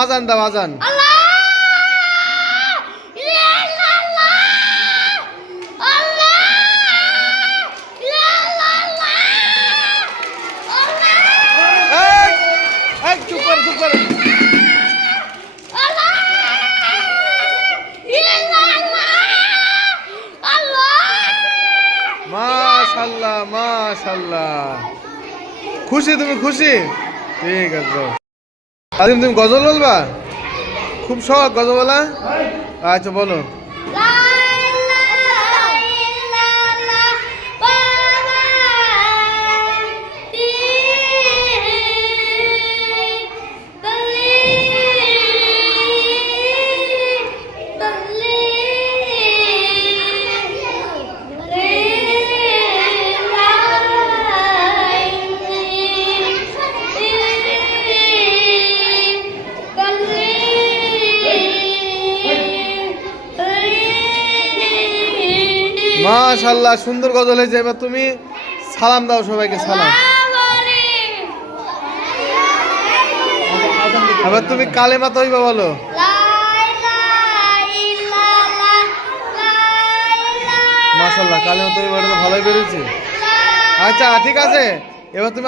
আজান দাও আজান। মাশাল্লাহ মাশাল্লাহ। খুশি তুমি খুশি? ঠিক আছে। আজিম তুমি গজল বলবা? খুব শখ গজল বলা? আচ্ছা বলো। মাশাল্লাহ সুন্দর গজল হয়েছে। এবার তুমি সালাম দাও সবাইকে, সালাম। এবার তুমি কালেমা তৈবা বলো। মাশাল্লাহ কালেমা হইবা ভালোই বেরিয়েছে আচ্ছা ঠিক আছে। এবার তুমি